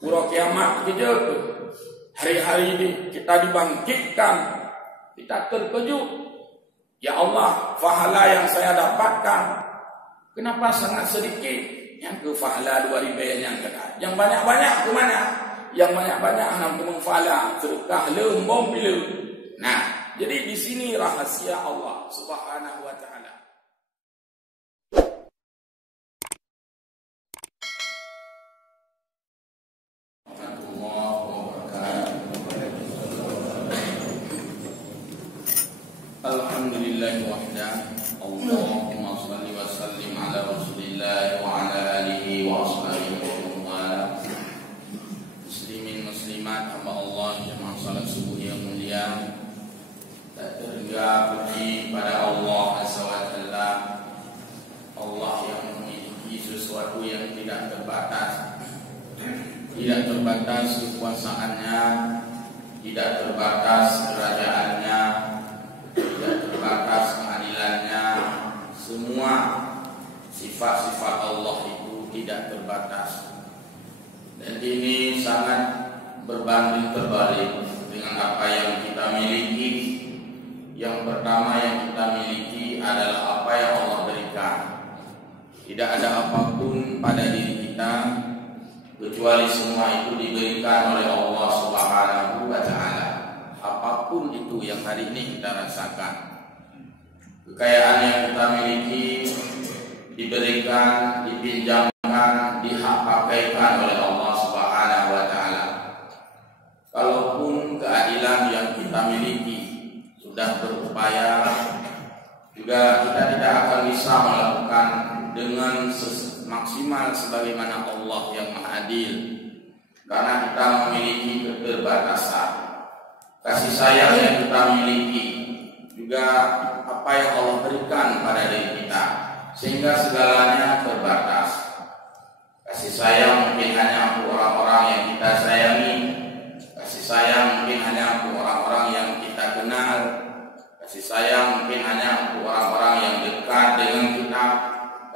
Pura kiamat kita hari-hari ini kita dibangkitkan, kita terkejut. Ya Allah, pahala yang saya dapatkan kenapa sangat sedikit? Yang ke pahala 2 ribu yang kena. Yang banyak-banyak ke mana? Yang banyak-banyak enam ke pahala sedekah lembom bila. Nah, jadi di sini rahasia Allah Subhanahu wa taala. Alhamdulillah wahda. Allahumma shalli wa sallim ala Rasulillah wa ala alihi wa ashabihi wa wala. Muslimin muslimat hamba Allah jemaah salat subuh yang mulia. Tak terhingga puji pada Allah Azza wa Jalla, Allah yang memiliki sesuatu yang tidak terbatas. Tidak terbatas kekuasaannya, tidak terbatas kerajaannya, tidak terbatas keadilannya. Semua sifat-sifat Allah itu tidak terbatas. Dan ini sangat berbanding terbalik dengan apa yang kita miliki. Yang pertama yang kita miliki adalah apa yang Allah berikan. Tidak ada apapun pada diri kita kecuali semua itu diberikan oleh Allah Subhanahu wa taala. Apapun itu yang hari ini kita rasakan, kekayaan yang kita miliki diberikan, dipinjamkan, dihak-hakaikan oleh Allah Subhanahu wa taala. Kalaupun keadilan yang kita miliki sudah berupaya, juga kita tidak akan bisa melakukan dengan maksimal sebagaimana Allah yang Maha Adil, karena kita memiliki keterbatasan. Kasih sayang yang kita miliki juga apa yang Allah berikan pada diri kita, sehingga segalanya terbatas. Kasih sayang mungkin hanya untuk orang-orang yang kita sayangi. Kasih sayang mungkin hanya untuk orang-orang yang kita kenal. Kasih sayang mungkin hanya untuk orang-orang yang dekat dengan kita.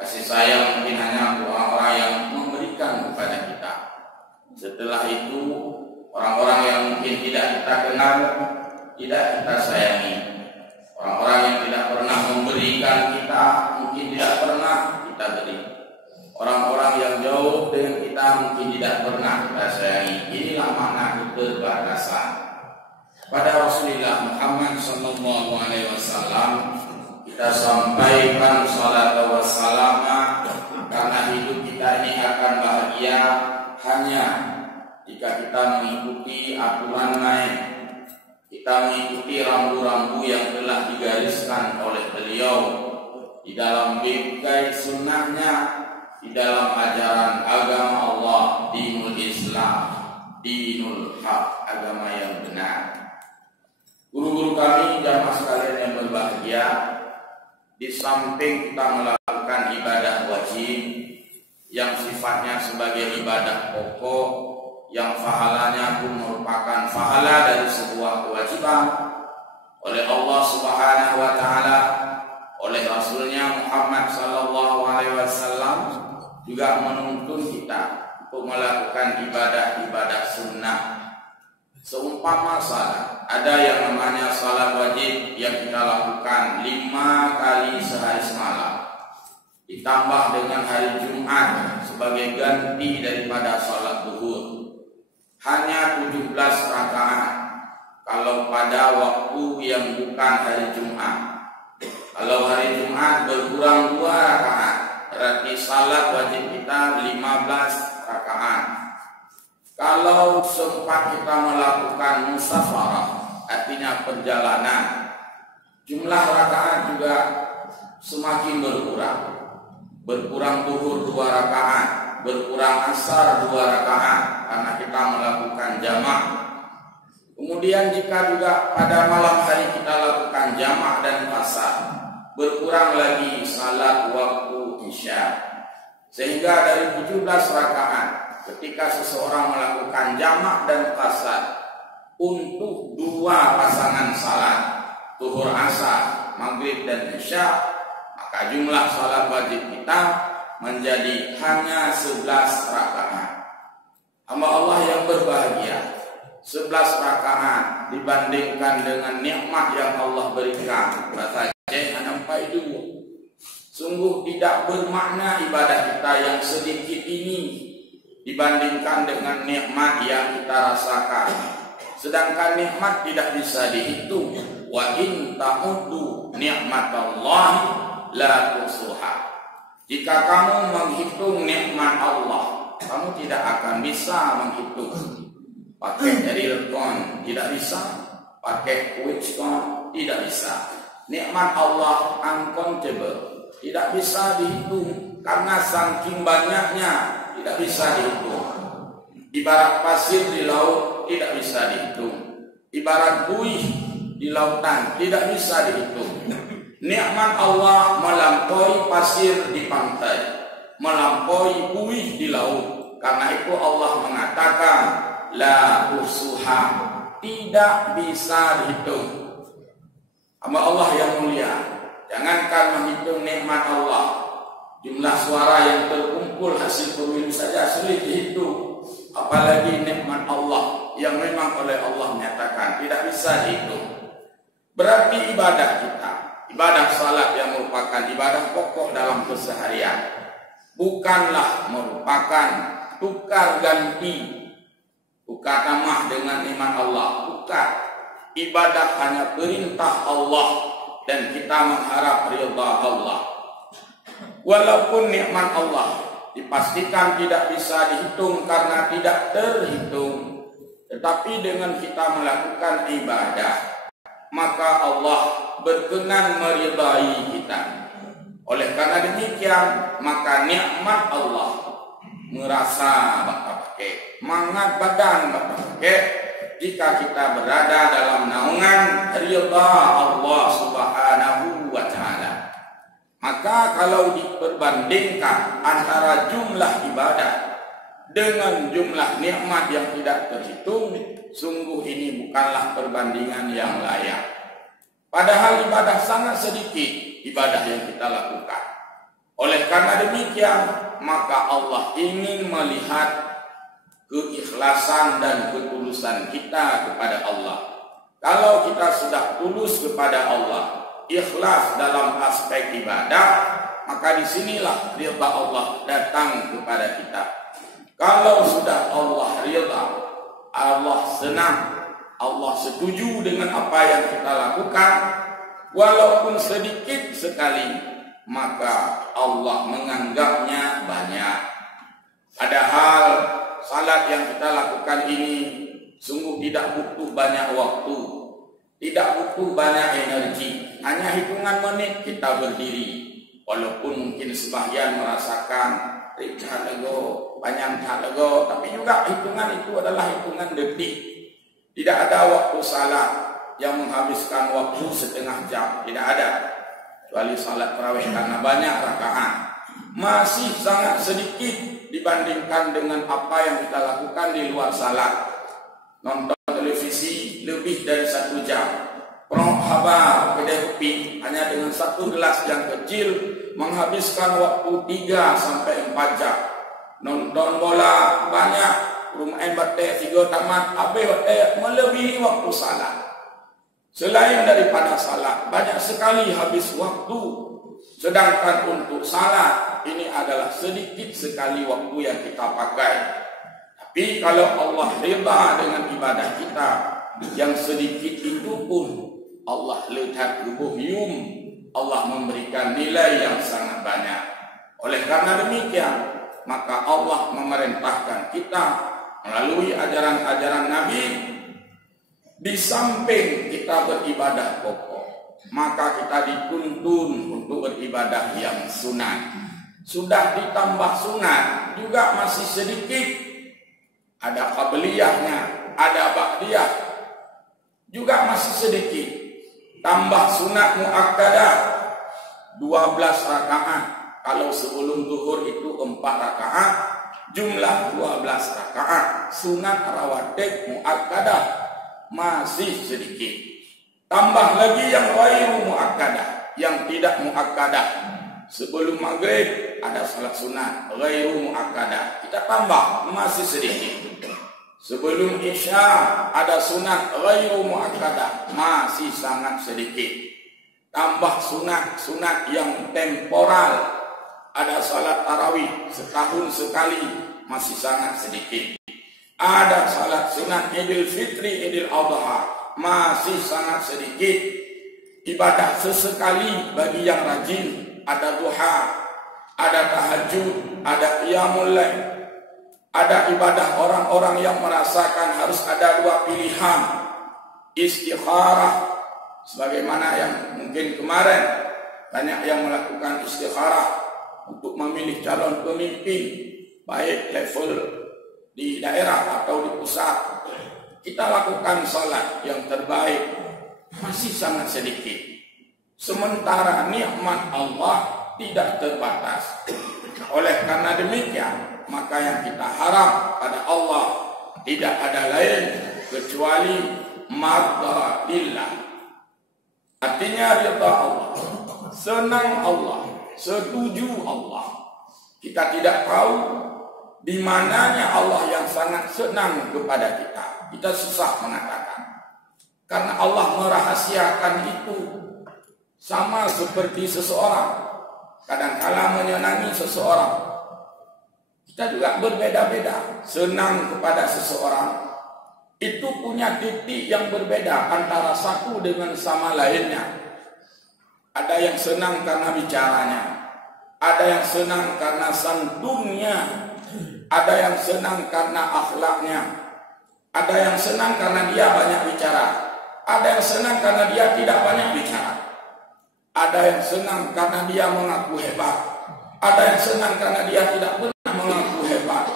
Kasih sayang mungkin hanya untuk orang-orang yang memberikan kepada kita. Setelah itu orang-orang yang mungkin tidak kita kenal, tidak kita sayangi. Orang-orang yang tidak pernah memberikan kita, mungkin tidak pernah kita beri. Orang-orang yang jauh dengan kita, mungkin tidak pernah kita sayangi. Inilah makna keterbatasan. Pada Rasulullah Muhammad SAW kita sampaikan salat wa salam, karena hidup kita ini akan bahagia hanya jika kita mengikuti aturan main, kita mengikuti rambu-rambu yang telah digariskan oleh beliau di dalam bingkai sunnahnya, di dalam ajaran agama Allah, dinul Islam, dinul haq, agama yang benar. Guru-guru kami, jamaah sekalian yang berbahagia, di samping kita melakukan ibadah wajib yang sifatnya sebagai ibadah pokok, yang pahalanya pun merupakan pahala dari sebuah kewajiban oleh Allah Subhanahu wa taala, oleh Rasulnya Muhammad sallallahu alaihi wasallam juga menuntun kita untuk melakukan ibadah-ibadah sunnah. Seumpama salat, ada yang namanya salat wajib yang kita lakukan 5 kali sehari semalam, ditambah dengan hari Jumat sebagai ganti daripada salat zuhur, hanya 17 rakaat kalau pada waktu yang bukan hari Jumat. Kalau hari Jumat berkurang 2 rakaat, berarti salat wajib kita 15 rakaat. Kalau sempat kita melakukan musafarah, artinya perjalanan, jumlah rakaat juga semakin berkurang. Berkurang zuhur 2 rakaat, berkurang asar 2 rakaat karena kita melakukan jamak. Kemudian jika juga pada malam hari kita lakukan jamak dan qasar, berkurang lagi salat waktu isya. Sehingga dari 17 rakaat ketika seseorang melakukan jamak dan qasar untuk 2 pasangan salat, zuhur asar, maghrib dan isya, maka jumlah salat wajib kita menjadi hanya 11 rakaat. hamba Allah yang berbahagia. 11 rakaat dibandingkan dengan nikmat yang Allah berikan. Bahasa Aceh nampai dua. Sungguh tidak bermakna ibadah kita yang sedikit ini dibandingkan dengan nikmat yang kita rasakan. Sedangkan nikmat tidak bisa dihitung. Wa in ta'uddu ni'matallahi la tuhsuha. Jika kamu menghitung nikmat Allah, kamu tidak akan bisa menghitung. Pakai real count tidak bisa, pakai which count tidak bisa. Nikmat Allah uncountable, tidak bisa dihitung karena saking banyaknya, tidak bisa dihitung. Ibarat pasir di laut tidak bisa dihitung. Ibarat buih di lautan tidak bisa dihitung. Nikmat Allah melampaui pasir di pantai, melampaui buih di laut. Karena itu Allah mengatakan la uhsuha, tidak bisa dihitung. Hamba Allah yang mulia, jangankan menghitung nikmat Allah, jumlah suara yang terkumpul hasil pemilu saja sulit dihitung, apalagi nikmat Allah yang memang oleh Allah menyatakan tidak bisa dihitung. Berarti ibadah kita, ibadah salat yang merupakan ibadah pokok dalam keseharian, bukanlah merupakan tukar ganti, tukar nama dengan iman Allah, bukan. Ibadah hanya perintah Allah dan kita mengharap ridha Allah. Walaupun nikmat Allah dipastikan tidak bisa dihitung karena tidak terhitung, tetapi dengan kita melakukan ibadah, maka Allah berkenan meridai kita. Oleh karena demikian, maka nikmat Allah merasa pakai, mangat badan pakai jika kita berada dalam naungan ridha Allah Subhanahu wa taala. Maka kalau diperbandingkan antara jumlah ibadah dengan jumlah nikmat yang tidak terhitung, sungguh ini bukanlah perbandingan yang layak. Padahal ibadah sangat sedikit ibadah yang kita lakukan. Oleh karena demikian, maka Allah ingin melihat keikhlasan dan ketulusan kita kepada Allah. Kalau kita sudah tulus kepada Allah, ikhlas dalam aspek ibadah, maka disinilah ridha Allah datang kepada kita. Kalau sudah Allah ridha, Allah senang, Allah setuju dengan apa yang kita lakukan, walaupun sedikit sekali, maka Allah menganggapnya banyak. Padahal salat yang kita lakukan ini sungguh tidak butuh banyak waktu, tidak butuh banyak energi, hanya hitungan menit kita berdiri. Walaupun mungkin sebagian merasakan ringan lego, banyak lego, tapi juga hitungan itu adalah hitungan detik. Tidak ada waktu salat yang menghabiskan waktu setengah jam, tidak ada. Kecuali salat tarawih karena banyak rakaat, masih sangat sedikit dibandingkan dengan apa yang kita lakukan di luar salat. Nonton televisi lebih dari 1 jam, perong habar kedai kopi hanya dengan 1 gelas yang kecil menghabiskan waktu 3 sampai 4 jam. Nonton bola banyak, rumah bate 3 tamat, abe bate melebihi waktu salat. Selain daripada salat, banyak sekali habis waktu. Sedangkan untuk salat, ini adalah sedikit sekali waktu yang kita pakai. Tapi kalau Allah ridha dengan ibadah kita, yang sedikit itu pun Allah lihat rubuhyum, Allah memberikan nilai yang sangat banyak. Oleh karena demikian, maka Allah memerintahkan kita melalui ajaran-ajaran Nabi, di samping kita beribadah pokok, maka kita dituntun untuk beribadah yang sunat. Sudah ditambah sunat juga masih sedikit. Ada qabliyahnya, ada ba'diyah, juga masih sedikit. Tambah sunat muakkadah 12 rakaat. Kalau sebelum zuhur itu 4 rakaat, jumlah 12 rakaat. Sunat rawatib muakkadah masih sedikit. Tambah lagi yang ghairu muakkadah, yang tidak muakkadah. Sebelum maghrib ada salat sunat ghairu muakkadah, kita tambah masih sedikit. Sebelum Isya ada sunat ghairu muakkadah, masih sangat sedikit. Tambah sunat yang temporal, ada salat tarawih setahun sekali, masih sangat sedikit. Ada salat sunat Idul Fitri, Idul Adha, masih sangat sedikit. Ibadah sesekali bagi yang rajin, ada duha, ada tahajud, ada qiyamul lail. Ada ibadah orang-orang yang merasakan harus ada dua pilihan, istikharah, sebagaimana yang mungkin kemarin banyak yang melakukan istikharah untuk memilih calon pemimpin, baik level di daerah atau di pusat. Kita lakukan salat yang terbaik, masih sangat sedikit. Sementara nikmat Allah tidak terbatas. Oleh karena demikian, maka yang kita harap pada Allah tidak ada lain kecuali mardhatillah. Artinya ridha Allah, senang Allah, setuju Allah. Kita tidak tahu di mananya Allah yang sangat senang kepada kita. Kita susah mengatakan, karena Allah merahasiakan itu. Sama seperti seseorang kadang-kala menyenangi seseorang, kita juga berbeda-beda. Senang kepada seseorang itu punya titik yang berbeda antara satu dengan sama lainnya. Ada yang senang karena bicaranya, ada yang senang karena santunnya, ada yang senang karena akhlaknya, ada yang senang karena dia banyak bicara, ada yang senang karena dia tidak banyak bicara, ada yang senang karena dia mengaku hebat, ada yang senang karena dia tidak pernah mengaku hebat.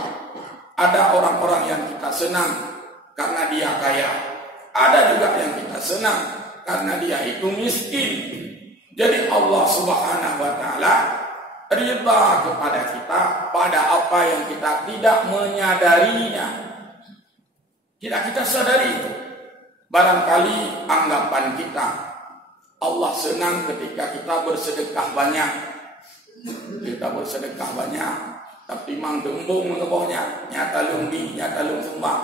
Ada orang-orang yang kita senang karena dia kaya, ada juga yang kita senang karena dia itu miskin. Jadi Allah Subhanahu wa taala ridha kepada kita pada apa yang kita tidak menyadarinya. Tidak kita sadari itu. Barangkali anggapan kita, Allah senang ketika kita bersedekah banyak. Kita bersedekah banyak, tapi mang gembung mengebahnya, nyata lumbi, nyata lum sembah.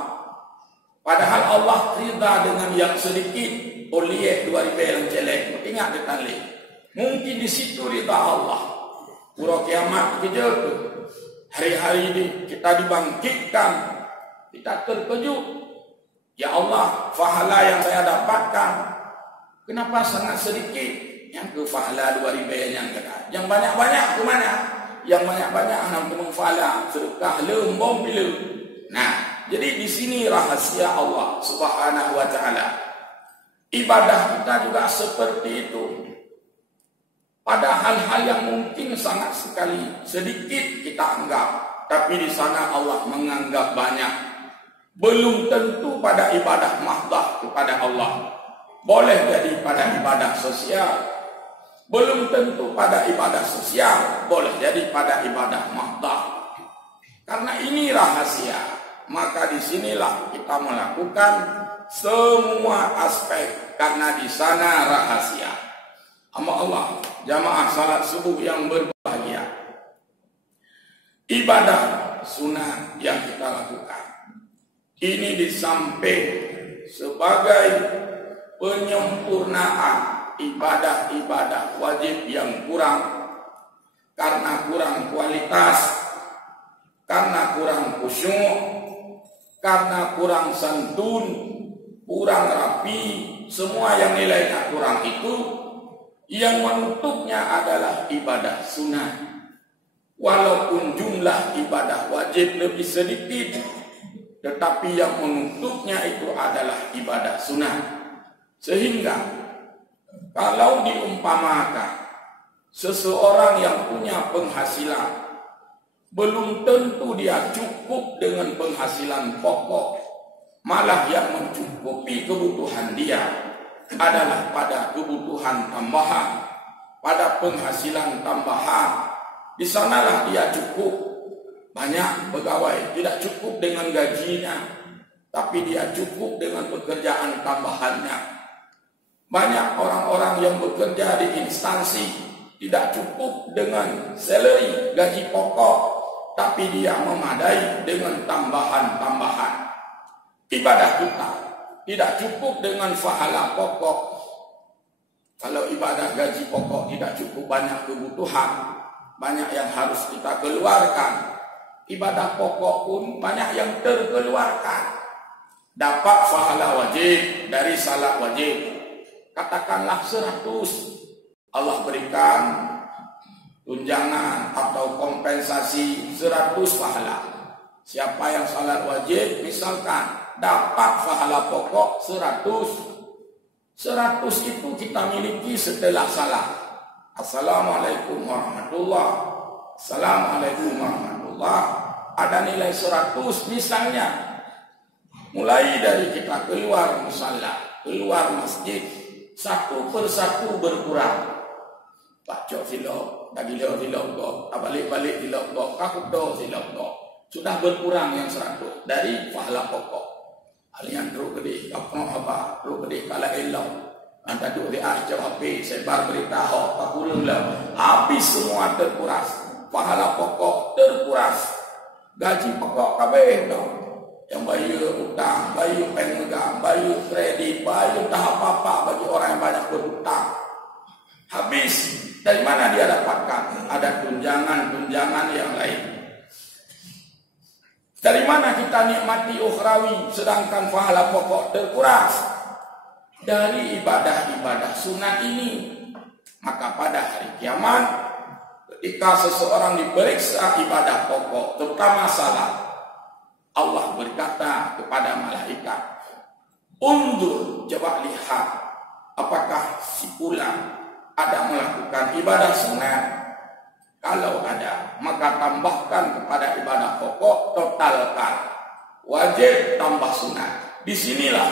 Padahal Allah ridha dengan yang sedikit, oleh 2 ribu yang jelek. Ingat detali. Mungkin di situ ridha Allah. Pura kiamat kejut. Hari-hari ini kita dibangkitkan, kita terkejut. Ya Allah, pahala yang saya dapatkan, kenapa sangat sedikit? Yang ke pahala 2 ribu yang kena. Yang banyak-banyak ke mana? Yang banyak-banyak anak temung pahala sedekah lembong bila. Nah, jadi di sini rahasia Allah Subhanahu wa taala. Ibadah kita juga seperti itu. Pada hal-hal yang mungkin sangat sekali sedikit kita anggap, tapi di sana Allah menganggap banyak. Belum tentu pada ibadah mahdah kepada Allah. Boleh jadi pada ibadah sosial. Belum tentu pada ibadah sosial. Boleh jadi pada ibadah mahdah. Karena ini rahasia, maka disinilah kita melakukan semua aspek. Karena di sana rahasia. Hamba Allah, jamaah salat subuh yang berbahagia. Ibadah sunnah yang kita lakukan ini di samping sebagai penyempurnaan ibadah-ibadah wajib yang kurang, karena kurang kualitas, karena kurang khusyuk, karena kurang santun, kurang rapi, semua yang nilainya kurang itu, yang menutupnya adalah ibadah sunnah. Walaupun jumlah ibadah wajib lebih sedikit, tetapi yang menutupnya itu adalah ibadah sunnah. Sehingga kalau diumpamakan seseorang yang punya penghasilan, belum tentu dia cukup dengan penghasilan pokok. Malah yang mencukupi kebutuhan dia adalah pada kebutuhan tambahan, pada penghasilan tambahan. Di sanalah dia cukup. Banyak pegawai tidak cukup dengan gajinya, tapi dia cukup dengan pekerjaan tambahannya. Banyak orang-orang yang bekerja di instansi tidak cukup dengan salary, gaji pokok, tapi dia memadai dengan tambahan-tambahan. ibadah kita tidak cukup dengan pahala pokok. Kalau ibadah gaji pokok tidak cukup, banyak kebutuhan, banyak yang harus kita keluarkan. Ibadah pokok pun banyak yang terkeluarkan. Dapat pahala wajib dari salat wajib, katakanlah 100, Allah berikan tunjangan atau kompensasi 100 pahala. Siapa yang salat wajib misalkan dapat pahala pokok 100 itu kita miliki setelah salat. Assalamualaikum warahmatullahi, Assalamualaikum warahmatullahi, ada nilai 100 misalnya. Mulai dari kita keluar musalla, keluar masjid, satu persatu berkurang. Baca silap, bagi dia silap kok, balik-balik silap kok, kakuk do silap kok. Sudah berkurang yang 100 dari pahala pokok. Alian teruk gede, apa teruk gede kala elau. Anda duduk di ajar HP, sebar berita hoax, tak kurang lah. Habis semua terkuras, pahala pokok terkuras, gaji pokok kabeh dong. Yang bayu utang, bayu pemegang, bayu kredit, bayu tahap apa bagi orang yang banyak berhutang. Habis, dari mana dia dapatkan? Ada tunjangan-tunjangan yang lain. Dari mana kita nikmati ukhrawi sedangkan pahala pokok terkuras? Dari ibadah-ibadah sunat ini. Maka pada hari kiamat, ketika seseorang diperiksa ibadah pokok, terutama salat, Allah berkata kepada malaikat, undur, coba lihat apakah si fulan ada melakukan ibadah sunat. Kalau ada, maka tambahkan kepada ibadah pokok, totalkan. Wajib tambah sunat. Disinilah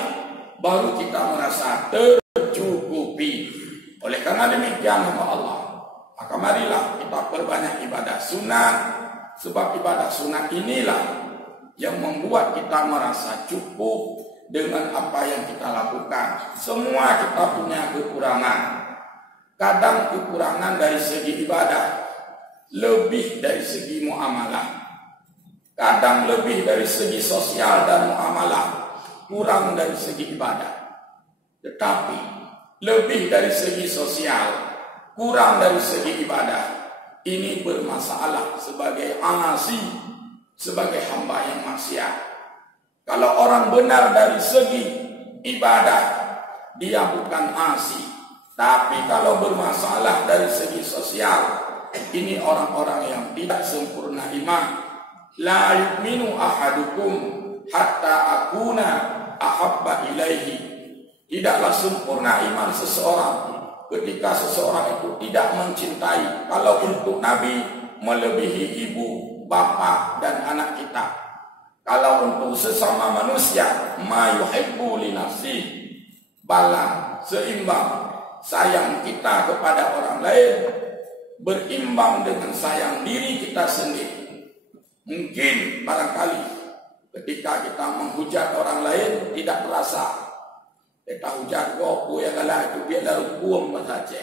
baru kita merasa tercukupi. Oleh karena demikian nama Allah, maka marilah kita perbanyak ibadah sunat. Sebab ibadah sunat inilah yang membuat kita merasa cukup dengan apa yang kita lakukan. Semua kita punya kekurangan. Kadang kekurangan dari segi ibadah, lebih dari segi muamalah. Kadang lebih dari segi sosial dan muamalah, kurang dari segi ibadah. Tetapi lebih dari segi sosial, kurang dari segi ibadah, ini bermasalah sebagai asi, sebagai hamba yang maksiat. Kalau orang benar dari segi ibadah, dia bukan asi. Tapi kalau bermasalah dari segi sosial, ini orang-orang yang tidak sempurna iman. La yu'minu ahadukum hatta akuna ahabba ilaihi. Tidaklah sempurna iman seseorang ketika seseorang itu tidak mencintai. Kalau untuk Nabi, melebihi ibu, bapa dan anak kita. Kalau untuk sesama manusia, ma yuhibbu li nafsi, balang, seimbang. Sayang kita kepada orang lain berimbang dengan sayang diri kita sendiri. Mungkin barangkali ketika kita menghujat orang lain tidak terasa. Kita hujat kau yang galah itu biar dalam buang saja.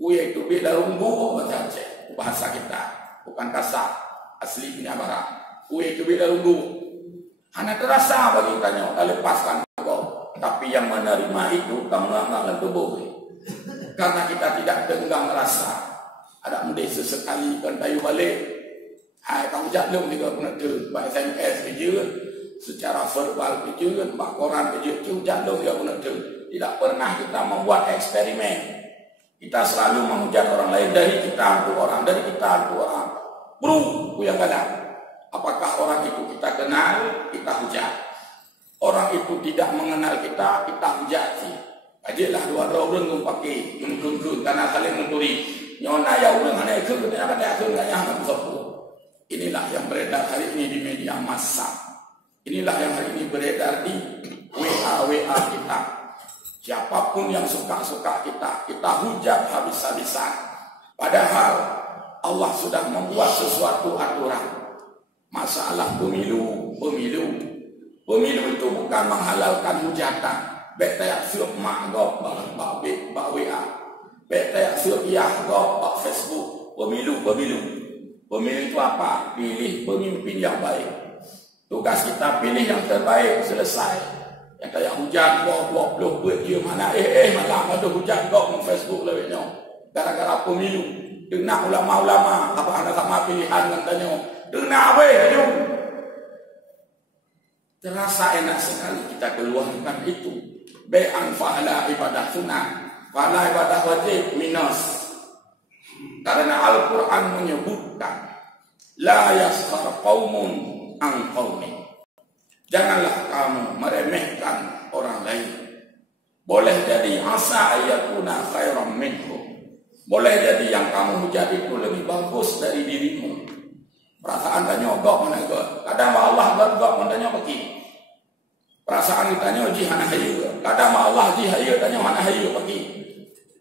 Kuya itu biar dalam buang saja. Bahasa kita bukan kasar. Aslinya barang. Kue itu beda lumbu. Hanya terasa bagi kita lepaskan kau. Tapi yang menerima itu kamu enggak tubuh. Karena kita tidak tenggang rasa. Ada mudah sesekali kan kayu balik. Hai kamu jadul juga pernah tu. Pak SMS kerja. Secara verbal kerja. Pak koran kerja. Jadul juga pernah tu. Tidak pernah kita membuat eksperimen. Kita selalu menghujat orang lain dari kita untuk orang. Dari kita untuk orang. Bro, yang kadang. Apakah orang itu kita kenal, kita hujat. Orang itu tidak mengenal kita, kita hujati. Ajalah dua orang tu pakai kun karena saling mencuri. Nyona ya orang hanya kun, kenapa dia kun enggak yang bersatu. Inilah yang beredar hari ini di media massa. Inilah yang hari ini beredar di WA kita. Siapapun yang suka kita hujat habis-habisan. Padahal Allah sudah membuat sesuatu aturan. Masalah pemilu itu bukan menghalalkan hujatan. Beta syuk mak gop bak WA. Beta syuk yah gop bak Facebook. Pemilu itu apa? Pilih pemimpin yang baik. Tugas kita pilih yang terbaik, selesai. Yang kayak hujan kau 20 buat dia mana malam ada hujan kau di Facebook lewatnya. Gara-gara pemilu. Dengar ulama-ulama apa anda sama pilihan katanya. Dengar apa terasa enak sekali kita keluarkan itu. Be'an fa'ala ibadah sunnah, fa'ala ibadah wajib minus. Karena Al-Quran menyebutkan la yaskhar qaumun an qaumin. Janganlah kamu meremehkan orang lain. Boleh jadi asa ayakuna khairam minhum. Boleh jadi yang kamu menjadi itu lebih bagus dari dirimu. Perasaan tanya gok mana gok. Kadang Allah bergok tanya pergi. Perasaan ditanya jihana hayu. Kadang Allah jihayu tanya mana hayu pergi.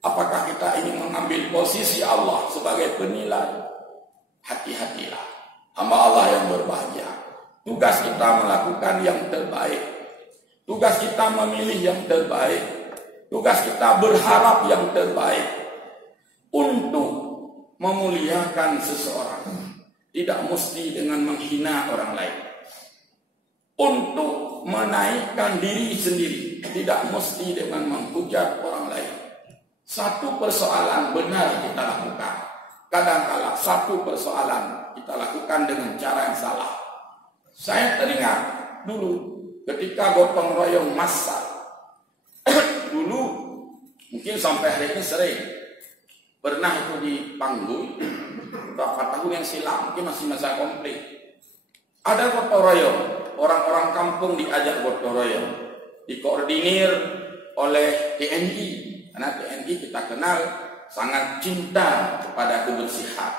Apakah kita ingin mengambil posisi Allah sebagai penilai? Hati-hatilah. Hamba Allah yang berbahagia. Tugas kita melakukan yang terbaik. Tugas kita memilih yang terbaik. Tugas kita berharap yang terbaik. Untuk memuliakan seseorang. Tidak mesti dengan menghina orang lain. Untuk menaikkan diri sendiri. Tidak mesti dengan menghujat orang lain. Satu persoalan benar kita lakukan. Kadang-kala satu persoalan kita lakukan dengan cara yang salah. Saya teringat dulu ketika gotong royong massal. Dulu mungkin sampai hari ini sering. Pernah itu di Panggul beberapa tahun yang silam, mungkin masih masa konflik. Ada gotong royong, orang-orang kampung diajak gotong royong, dikoordinir oleh TNI. Karena TNI kita kenal sangat cinta kepada kebersihan.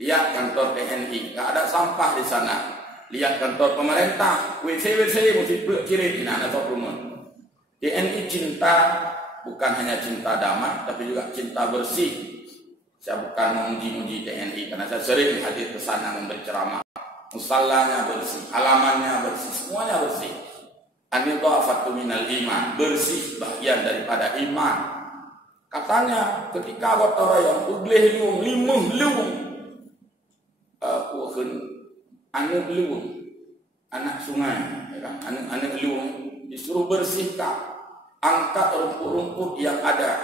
Lihat kantor TNI, tak ada sampah di sana. Lihat kantor pemerintah, WC mesti berkirim ada rumah. TNI cinta bukan hanya cinta damai, tapi juga cinta bersih. Saya bukan memuji-muji TNI karena saya sering hadir ke sana memberi ceramah. Musallanya bersih, halamannya bersih, semuanya bersih. An-nidhafatu minal iman, bersih bagian daripada iman. Katanya ketika gotong royong ugleh liung limuh liung anak sungai ya kan? anak liung disuruh bersihkan, angkat rumput-rumput yang ada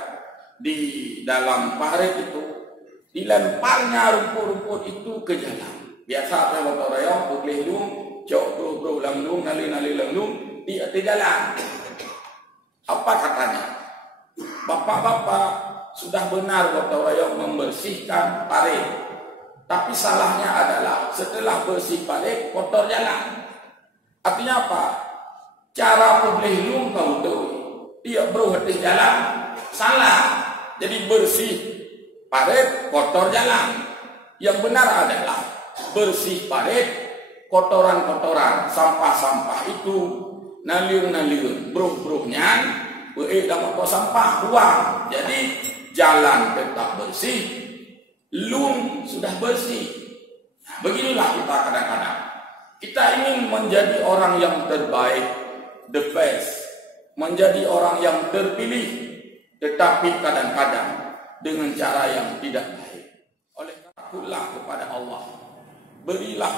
di dalam parit itu, dilemparnya rumput-rumput itu ke jalan. Biasa apa gotong royong ugleh liung jauh bro langlung nali langlung di jalan. Apa katanya? Bapak-bapak sudah benar gotong royong membersihkan parit. Tapi salahnya adalah setelah bersih parit kotor jalan. Artinya apa? Cara publik lu kau tahu. Dia berhenti jalan salah. Jadi bersih parit kotor jalan. Yang benar adalah bersih parit kotoran-kotoran, sampah-sampah itu naliur-naliur, bruh-bruhnya dalam sampah buang. Jadi jalan tetap bersih, lung sudah bersih. Nah, beginilah kita kadang-kadang. Kita ingin menjadi orang yang terbaik, the best, menjadi orang yang terpilih, tetapi kadang-kadang dengan cara yang tidak baik. Oleh karena takutlah kepada Allah. Berilah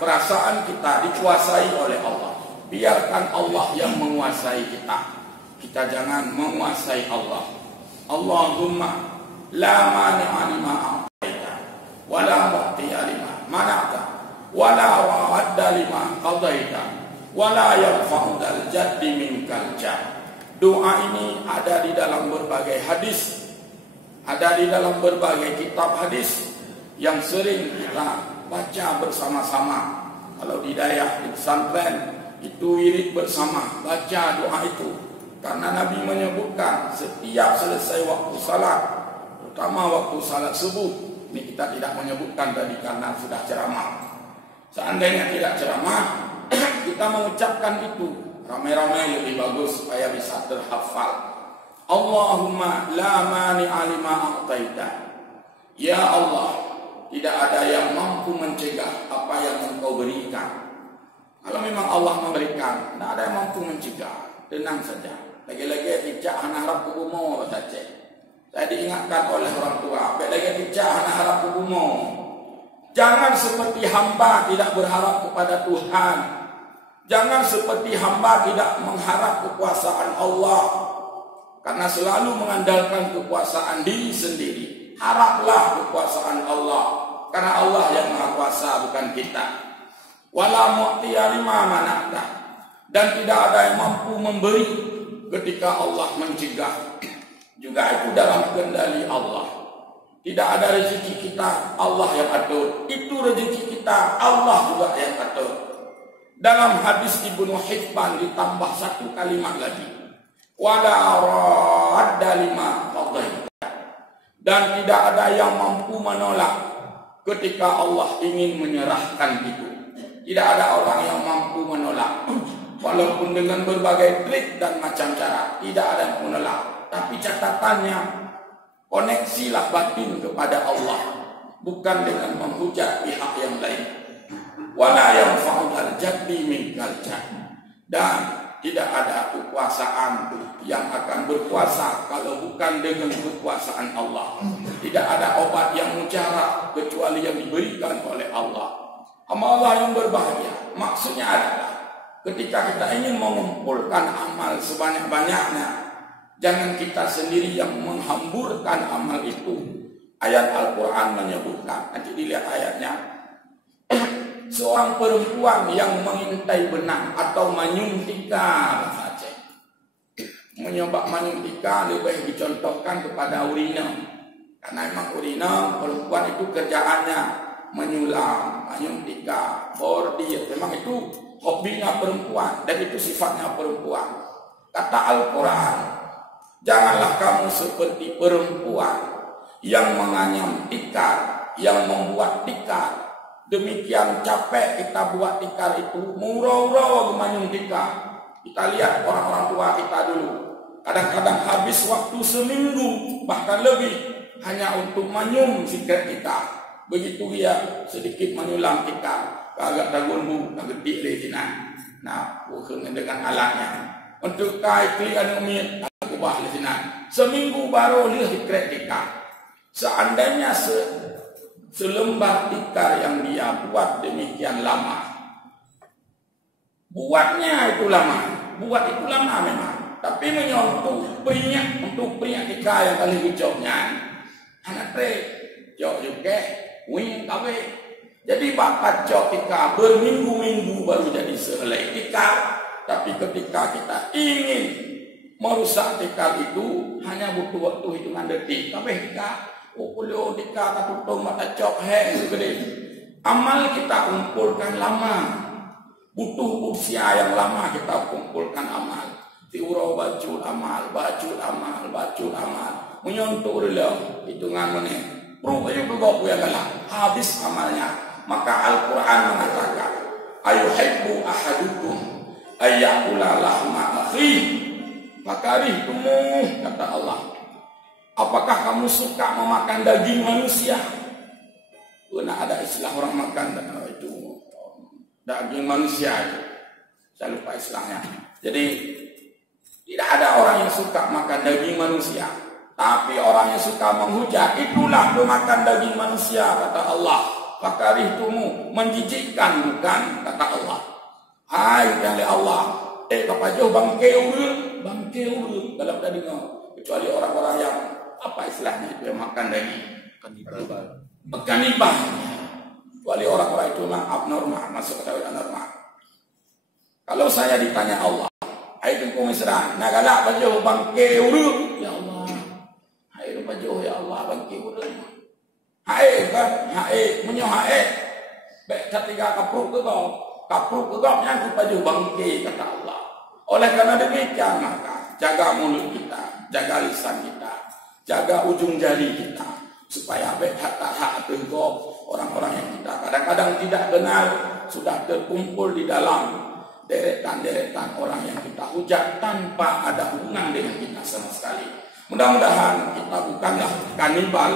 perasaan kita dikuasai oleh Allah. Biarkan Allah yang menguasai kita. Kita jangan menguasai Allah. Allahumma la mani'a lima a'taita wa la mu'tiya lima mana'ta wa la radda lima qadaita wa la yanfa'u dzal jaddi minkal jadd. Doa ini ada di dalam berbagai hadis, ada di dalam berbagai kitab hadis yang sering kita baca bersama-sama. Kalau di daerah di pesantren itu wirid bersama baca doa itu. Karena Nabi menyebutkan setiap selesai waktu salat, terutama waktu salat subuh. Ini kita tidak menyebutkan tadi karena sudah ceramah. Seandainya tidak ceramah, kita mengucapkan itu ramai-ramai lebih bagus supaya bisa terhafal. Allahumma la mani'a lima a'taita. Ya Allah, tidak ada yang mampu mencegah apa yang Engkau berikan. Kalau memang Allah memberikan, tidak ada yang mampu mencegah. Tenang saja. Lagi-lagi tidak anak harap kubumo saja. Saya diingatkan oleh orang tua. Lagi tidak anak harap kubumo. Jangan seperti hamba tidak berharap kepada Tuhan. Jangan seperti hamba tidak mengharap kekuasaan Allah. Karena selalu mengandalkan kekuasaan diri sendiri. Haraplah kekuasaan Allah. Karena Allah yang Maha Kuasa, bukan kita. Wala mu'tiya lima mana'ta. Dan tidak ada yang mampu memberi ketika Allah mencegah. Juga itu dalam kendali Allah. Tidak ada rezeki kita, Allah yang atur. Itu rezeki kita, Allah juga yang atur. Dalam hadis Ibnu Hibban ditambah satu kalimat lagi. Wala radda lima qadaita. Dan tidak ada yang mampu menolak ketika Allah ingin menyerahkan itu. Tidak ada orang yang mampu menolak. Walaupun dengan berbagai trik dan macam cara, tidak ada yang menolak. Tapi catatannya, koneksilah batin kepada Allah, bukan dengan menghujat pihak yang lain. Wala yanfa'ul jaddi minkal jadd. Dan tidak ada kekuasaan yang akan berkuasa kalau bukan dengan kekuasaan Allah. Tidak ada obat yang mujarab kecuali yang diberikan oleh Allah. Allah yang berbahagia. Maksudnya adalah ketika kita ingin mengumpulkan amal sebanyak-banyaknya, jangan kita sendiri yang menghamburkan amal itu. Ayat Al-Quran menyebutkan, nanti dilihat ayatnya, seorang perempuan yang mengintai benang atau menyuntika saja. Menyebab menyuntika lebih dicontohkan kepada urina. Karena memang urina, perempuan itu kerjaannya menyulam, menyuntika, bordir. Memang itu hobinya perempuan dan itu sifatnya perempuan. Kata Al-Quran, janganlah kamu seperti perempuan yang menganyam tikar, yang membuat tikar. Demikian capek kita buat tikar itu, murau-urau manyung tikar. Kita lihat orang-orang tua kita dulu. Kadang-kadang habis waktu seminggu, bahkan lebih, hanya untuk manyung sikap kita. Begitu dia sedikit menyulam tikar, agak tagunbu, agak gedik di sini. Nah, bukan dengan alatnya. Untuk kait kalian umit, aku bah di sini. Seminggu baru dia sikap tikar. Seandainya selembar tikar yang dia buat demikian lama, buatnya itu lama, buat itu lama memang, tapi menyentuh perinyak untuk perinyak tikar yang kali hijaunya anak tre jauh juga wing kawe. Jadi bakat jauh tikar berminggu-minggu baru jadi sehelai tikar. Tapi ketika kita ingin merusak tikar itu hanya butuh waktu hitungan detik. Tapi tikar kulo dika katutung mata cok heng gede. Amal kita kumpulkan lama. Butuh usia yang lama kita kumpulkan amal. Tiurau bacul amal, bacul amal, bacul amal. Menyontuk rela hitungan menit. Pro ayo begok ya galak. Habis amalnya. Maka Al-Quran mengatakan, ayuhibbu ahadukum ayyakula lahma akhi fakarihtumu, kata Allah. Apakah kamu suka memakan daging manusia? Karena ada istilah orang makan itu daging manusia itu. Saya lupa istilahnya. Jadi tidak ada orang yang suka makan daging manusia, tapi orang yang suka menghujat, itulah pemakan daging manusia, kata Allah. Fakarihtumu, menjijikkan bukan, kata Allah. Hai dari Allah, kapajo bangke urut dalam tadi kecuali orang-orang yang apa istilahnya itu yang makan daging kanibal. Kecuali orang-orang itu memang abnormal, masuk ke dalam normal. Kalau saya ditanya Allah, hai itu kumisra, nagala bajo bangke urut, ya Allah. Hai itu bajo ya Allah bangke urut. Hai kan, hai menyo hai. Baik ketika kapruk ke gop yang baju bangke, kata Allah. Oleh karena demikian maka jaga mulut kita, jaga lisan kita, jaga ujung jari kita, supaya baik hak tegok orang-orang yang kita kadang-kadang tidak kenal sudah terkumpul di dalam deretan-deretan orang yang kita hujat tanpa ada hubungan dengan kita sama sekali. Mudah-mudahan kita bukanlah kanibal,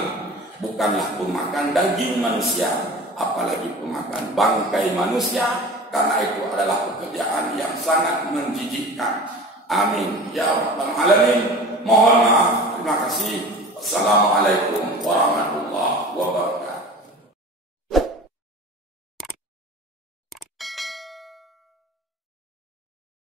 bukanlah pemakan daging manusia, apalagi pemakan bangkai manusia, karena itu adalah pekerjaan yang sangat menjijikkan. Amin ya rabbal alamin. Mohon maaf. Terima kasih. Assalamualaikum warahmatullahi wabarakatuh.